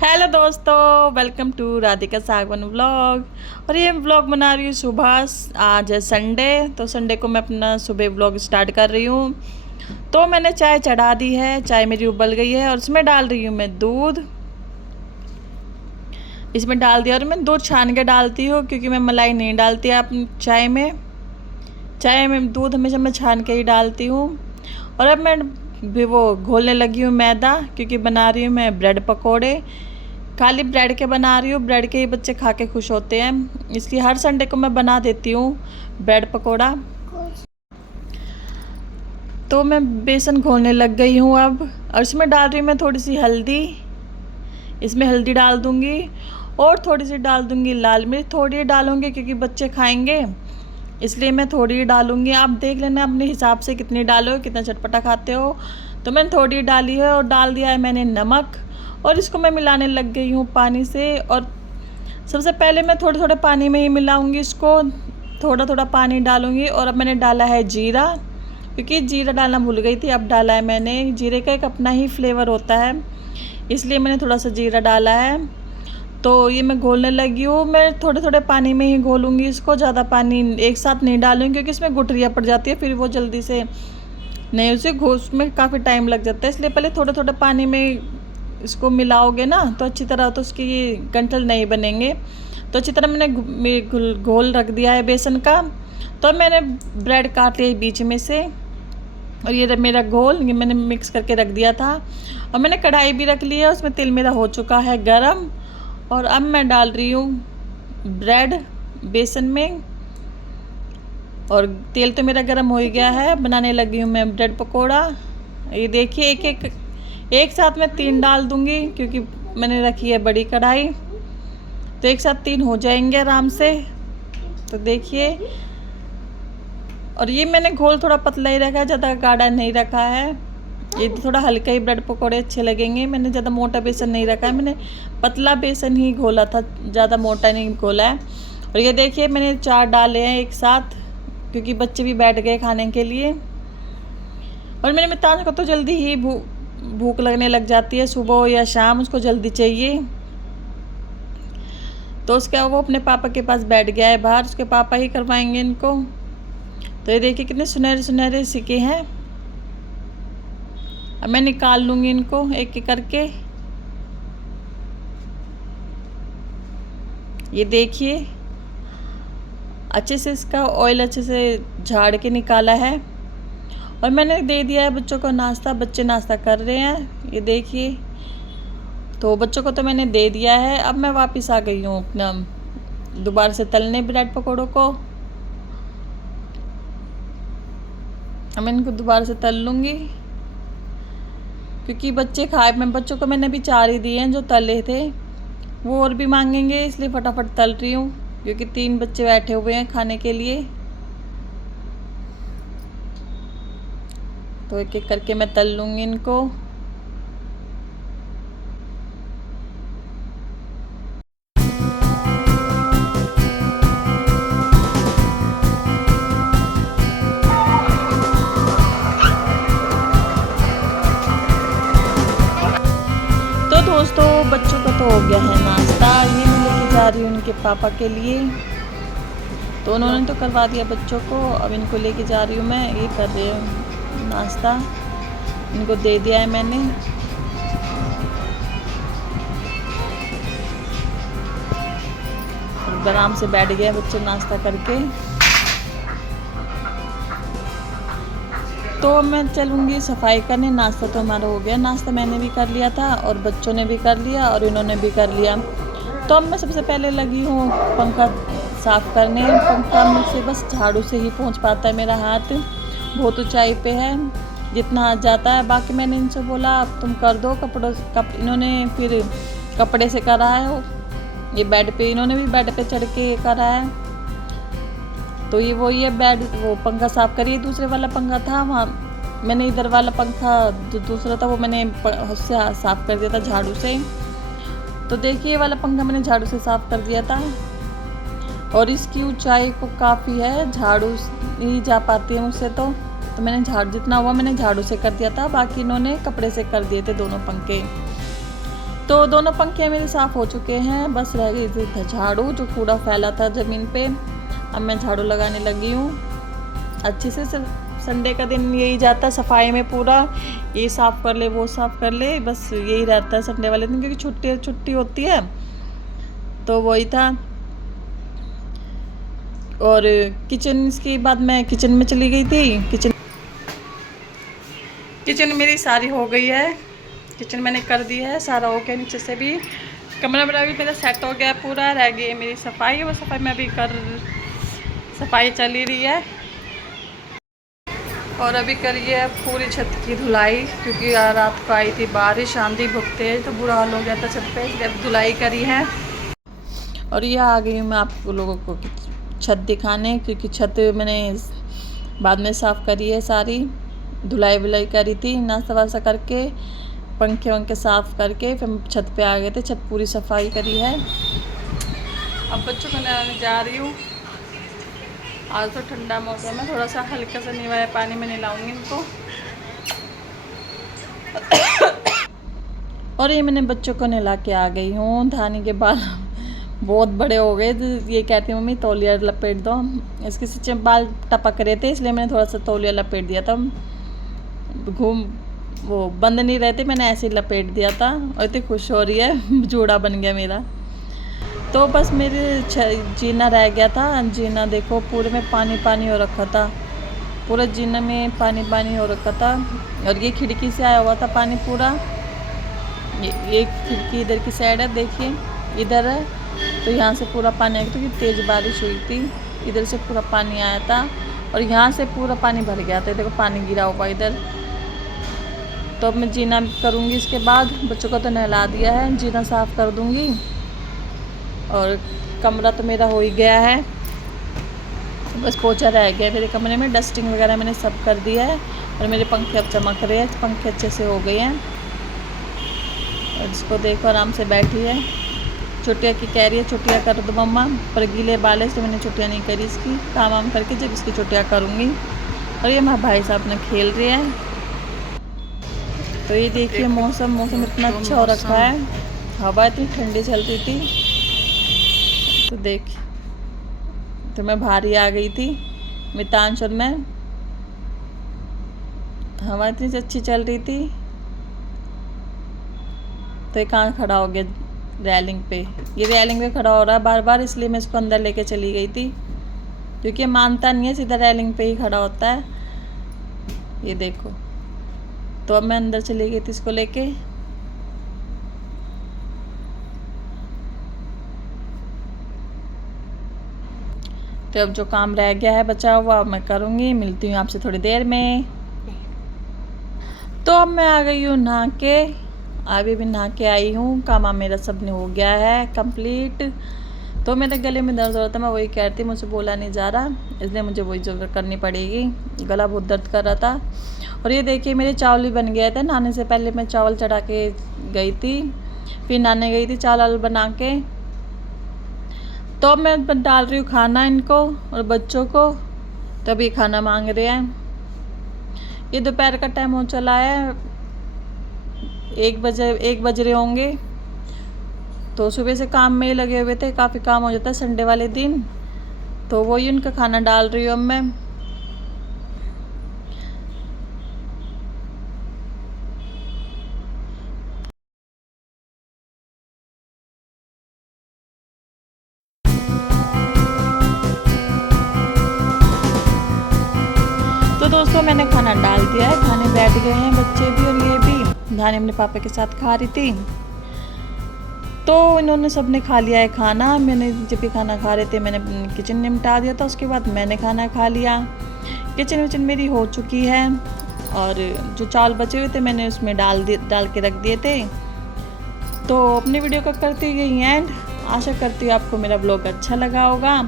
Hello दोस्तों, welcome to Radhika सागवन vlog. और ये व्लॉग बना रही हूँ सुबह। आज है संडे, तो संडे को मैं अपना सुबह व्लॉग स्टार्ट कर रही हूँ। तो मैंने चाय चढ़ा दी है, चाय मेरी उबल गई है और उसमें डाल रही हूँ मैं दूध। इसमें डाल दिया और मैं दूध छान के डालती हूँ क्योंकि मैं मलाई नहीं डालती आप चाय में दूध हमेशा मैं छान के ही डालती हूँ। और अब मैं भी वो घोलने लगी हूँ मैदा, क्योंकि बना रही हूँ मैं ब्रेड पकोड़े। खाली ब्रेड के बना रही हूँ, ब्रेड के ही बच्चे खा के खुश होते हैं, इसलिए हर संडे को मैं बना देती हूँ ब्रेड पकोड़ा। तो मैं बेसन घोलने लग गई हूँ अब, और इसमें डाल रही हूँ मैं थोड़ी सी हल्दी। इसमें हल्दी डाल दूँगी और थोड़ी सी डाल दूँगी लाल मिर्च। थोड़ी डालूँगी क्योंकि बच्चे खाएंगे, इसलिए मैं थोड़ी ही डालूँगी। आप देख लेना अपने हिसाब से कितनी डालो, कितना चटपटा खाते हो। तो मैंने थोड़ी डाली है और डाल दिया है मैंने नमक, और इसको मैं मिलाने लग गई हूँ पानी से। और सबसे पहले मैं थोड़े थोड़े पानी में ही मिलाऊंगी इसको, थोड़ा थोड़ा पानी डालूंगी। और अब मैंने डाला है जीरा, क्योंकि जीरा डालना भूल गई थी, अब डाला है मैंने। जीरे का एक अपना ही फ्लेवर होता है, इसलिए मैंने थोड़ा सा जीरा डाला है। तो ये मैं घोलने लगी हूँ। मैं थोड़े थोड़े पानी में ही घोलूँगी इसको, ज़्यादा पानी एक साथ नहीं डालूँगी क्योंकि इसमें गुठलियाँ पड़ जाती है, फिर वो जल्दी से नहीं, उसे घोष में काफ़ी टाइम लग जाता है। इसलिए पहले थोड़े थोड़े पानी में इसको मिलाओगे ना तो अच्छी तरह, तो उसकी ये गंठल नहीं बनेंगे। तो अच्छी तरह मैंने घोल रख दिया है बेसन का। तो मैंने ब्रेड काट लिया बीच में से, और ये मेरा घोल ये मैंने मिक्स करके रख दिया था। और मैंने कढ़ाई भी रख ली है, उसमें तेल मेरा हो चुका है गरम। और अब मैं डाल रही हूँ ब्रेड बेसन में, और तेल तो मेरा गरम हो ही गया है। बनाने लगी हूँ मैं ब्रेड पकोड़ा। ये देखिए एक साथ मैं 3 डाल दूँगी क्योंकि मैंने रखी है बड़ी कढ़ाई, तो एक साथ 3 हो जाएंगे आराम से। तो देखिए, और ये मैंने घोल थोड़ा पतला ही रखा है, ज़्यादा गाढ़ा नहीं रखा है। ये थोड़ा हल्का ही ब्रेड पकोड़े अच्छे लगेंगे। मैंने ज़्यादा मोटा बेसन नहीं रखा है, मैंने पतला बेसन ही घोला था, ज़्यादा मोटा नहीं घोला है। और ये देखिए मैंने 4 डाले हैं एक साथ, क्योंकि बच्चे भी बैठ गए खाने के लिए। और मेरे मितान को तो जल्दी ही भूख लगने लग जाती है, सुबह या शाम उसको जल्दी चाहिए। तो उसका वो अपने पापा के पास बैठ गया है बाहर, उसके पापा ही करवाएंगे इनको। तो ये देखिए कितने सुनहरे सुनहरे सिके हैं। अब मैं निकाल लूँगी इनको एक एक करके। ये देखिए अच्छे से इसका ऑयल अच्छे से झाड़ के निकाला है। और मैंने दे दिया है बच्चों को नाश्ता, बच्चे नाश्ता कर रहे हैं। ये देखिए, तो बच्चों को तो मैंने दे दिया है। अब मैं वापस आ गई हूँ अपना दोबारा से तलने ब्रेड पकौड़ों को। अब मैं इनको दोबारा से तल लूँगी क्योंकि बच्चे खाए, मैं बच्चों को मैंने अभी 4 ही दिए हैं जो तले थे, वो और भी मांगेंगे, इसलिए फटाफट तल रही हूँ क्योंकि 3 बच्चे बैठे हुए हैं खाने के लिए। तो एक एक करके मैं तल लूँगी इनको। तो दोस्तों बच्चों का तो हो गया है नाश्ता, ये मैं लेके जा रही हूँ उनके पापा के लिए। तो उन्होंने तो करवा दिया बच्चों को, अब इनको लेके जा रही हूँ मैं। ये कर रही हूँ नाश्ता, इनको दे दिया है मैंने। आराम से बैठ गए बच्चे नाश्ता करके। तो मैं चलूँगी सफाई करने। नाश्ता तो हमारा हो गया, नाश्ता मैंने भी कर लिया था और बच्चों ने भी कर लिया और इन्होंने भी कर लिया। तो अब मैं सबसे पहले लगी हूँ पंखा साफ़ करने। पंखा मुझसे बस झाड़ू से ही पहुँच पाता है, मेरा हाथ बहुत ऊंचाई पे है, जितना हाथ जाता है। बाकी मैंने इनसे बोला अब तुम कर दो इन्होंने फिर कपड़े से करा है। ये बेड पे, इन्होंने भी बेड पे चढ़ के करा है। तो ये वही है बेड, वो पंखा साफ़ करिए। दूसरे वाला पंखा था वहाँ, मैंने इधर वाला पंखा जो दूसरा था वो मैंने उससे साफ़ कर दिया था झाड़ू से। तो देखिए ये वाला पंखा मैंने झाड़ू से साफ़ कर दिया था, और इसकी ऊंचाई को काफ़ी है, झाड़ू ही जा पाती है मुझसे। तो मैंने झाड़ू जितना हुआ मैंने झाड़ू से कर दिया था, बाकी इन्होंने कपड़े से कर दिए थे दोनों पंखे। तो दोनों पंखे मेरे साफ़ हो चुके हैं, बस रह गई थी झाड़ू, जो कूड़ा फैला था ज़मीन पे। अब मैं झाड़ू लगाने लगी हूँ अच्छे से। संडे का दिन यही जाता है सफाई में, पूरा ये साफ़ कर ले वो साफ़ कर ले, बस यही रहता है संडे वाले दिन, क्योंकि छुट्टी होती है। तो वही था। और किचन के बाद मैं किचन में चली गई थी। किचन मेरी सारी हो गई है, किचन मैंने कर दी है, सारा हो गया नीचे से भी। कमरा मेरा भी मेरा सेट हो गया पूरा, रह गई है मेरी सफाई। वो सफाई में अभी सफाई चल ही रही है। और अभी करिए अब पूरी छत की धुलाई, क्योंकि रात को आई थी बारिश, आंधी बहुत तेज, तो बुरा हाल हो गया था छत पे, इसलिए अब धुलाई करी है। और ये आ गई हूँ मैं आप लोगों को छत दिखाने, क्योंकि छत मैंने बाद में साफ़ करी है सारी, धुलाई वुलाई करी थी, नाश्ता वास्ता करके पंखे वंखे साफ़ करके फिर छत पे आ गए थे। छत पूरी सफाई करी है। अब बच्चों को नहलाने जा रही हूँ। आज तो ठंडा मौसम है, थोड़ा सा हल्का सा नीवाया पानी में नहलाऊंगी इनको। और ये मैंने बच्चों को नहला के आ गई हूँ। धानी के बाल बहुत बड़े हो गए, तो ये कहती मम्मी तौलिया लपेट दो। इसके सच्चे बाल टपक रहे थे, इसलिए मैंने थोड़ा सा तौलिया लपेट दिया था। वो बंद नहीं रहते, मैंने ऐसे ही लपेट दिया था। और इतनी खुश हो रही है, जोड़ा बन गया मेरा। तो बस मेरे जीना रह गया था। जीना देखो पूरे में पानी पानी हो रखा था, पूरा जीना में पानी पानी हो रखा था। और ये खिड़की से आया हुआ था पानी पूरा। ये खिड़की इधर की साइड है, देखिए इधर है, तो यहाँ से पूरा पानी आया, क्योंकि तेज़ बारिश हुई थी, इधर से पूरा पानी आया था। और यहाँ से पूरा पानी भर गया था, देखो पानी गिरा हुआ इधर। तो अब मैं जीना करूँगी, इसके बाद बच्चों को तो नहला दिया है, जीना साफ़ कर दूँगी। और कमरा तो मेरा हो ही गया है, बस पोछा रह गया मेरे कमरे में। डस्टिंग वगैरह मैंने सब कर दिया है। और मेरे पंखे अब चमक रहे हैं, पंखे अच्छे से हो गए हैं। और इसको देखो आराम से बैठी है। छुट्टियाँ की कह रही है, छुट्टियाँ कर दो मम्मा, पर गीले बाल है इसलिए मैंने छुट्टियाँ नहीं करी इसकी। काम वाम करके जब इसकी छुट्टियाँ करूँगी। और ये मेरे भाई साहब ने खेल रहे हैं। तो ये देखिए मौसम इतना अच्छा हो रखा है, हवा इतनी ठंडी चल रही थी। तो देख, तो मैं बाहर ही आ गई थी मितांश, और मैं, हवा इतनी अच्छी चल रही थी। तो ये कहाँ खड़ा हो गया रेलिंग पे, ये रेलिंग पे खड़ा हो रहा है बार बार, इसलिए मैं इसको अंदर लेके चली गई थी, क्योंकि मानता नहीं है, सीधा रेलिंग पे ही खड़ा होता है। ये देखो, तो अब मैं अंदर चली गई थी इसको लेके। तो अब जो काम रह गया है बचा हुआ मैं करूँगी। मिलती हूँ आपसे थोड़ी देर में। तो अब मैं आ गई हूँ नहा के, अभी भी नहा के आई हूँ। काम मेरा सब हो गया है कंप्लीट। तो मेरे गले में दर्द हो रहा था, मैं वही कह रही थी, मुझसे बोला नहीं जा रहा, इसलिए मुझे वही जो करनी पड़ेगी। गला बहुत दर्द कर रहा था। और ये देखिए मेरे चावल भी बन गए थे। नहाने से पहले मैं चावल चढ़ा के गई थी, फिर नहाने गई थी चावल बना के। तो अब मैं डाल रही हूँ खाना इनको और बच्चों को। तब ये खाना मांग रहे हैं। ये दोपहर का टाइम हो चला है, 1 बज रहे होंगे। तो सुबह से काम में ही लगे हुए थे, काफ़ी काम हो जाता है संडे वाले दिन। तो वही उनका खाना डाल रही हूँ अब मैं। तो दोस्तों मैंने खाना डाल दिया है, खाने बैठ गए हैं बच्चे भी और ये भी। धानी अपने पापा के साथ खा रही थी, तो इन्होंने सबने खा लिया है खाना। मैंने जब भी खाना खा रहे थे मैंने किचन निपटा दिया था, उसके बाद मैंने खाना खा लिया। किचन विचन मेरी हो चुकी है और जो चावल बचे हुए थे मैंने उसमें डाल के रख दिए थे। तो अपनी वीडियो का करती गई एंड। आशा करती हूँ आपको मेरा ब्लॉग अच्छा लगा होगा।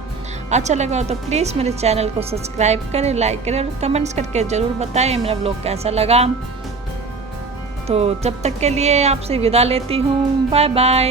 अच्छा लगा हो तो प्लीज़ मेरे चैनल को सब्सक्राइब करें, लाइक करें और कमेंट्स करके ज़रूर बताएं मेरा ब्लॉग कैसा लगा। तो जब तक के लिए आपसे विदा लेती हूँ, बाय बाय।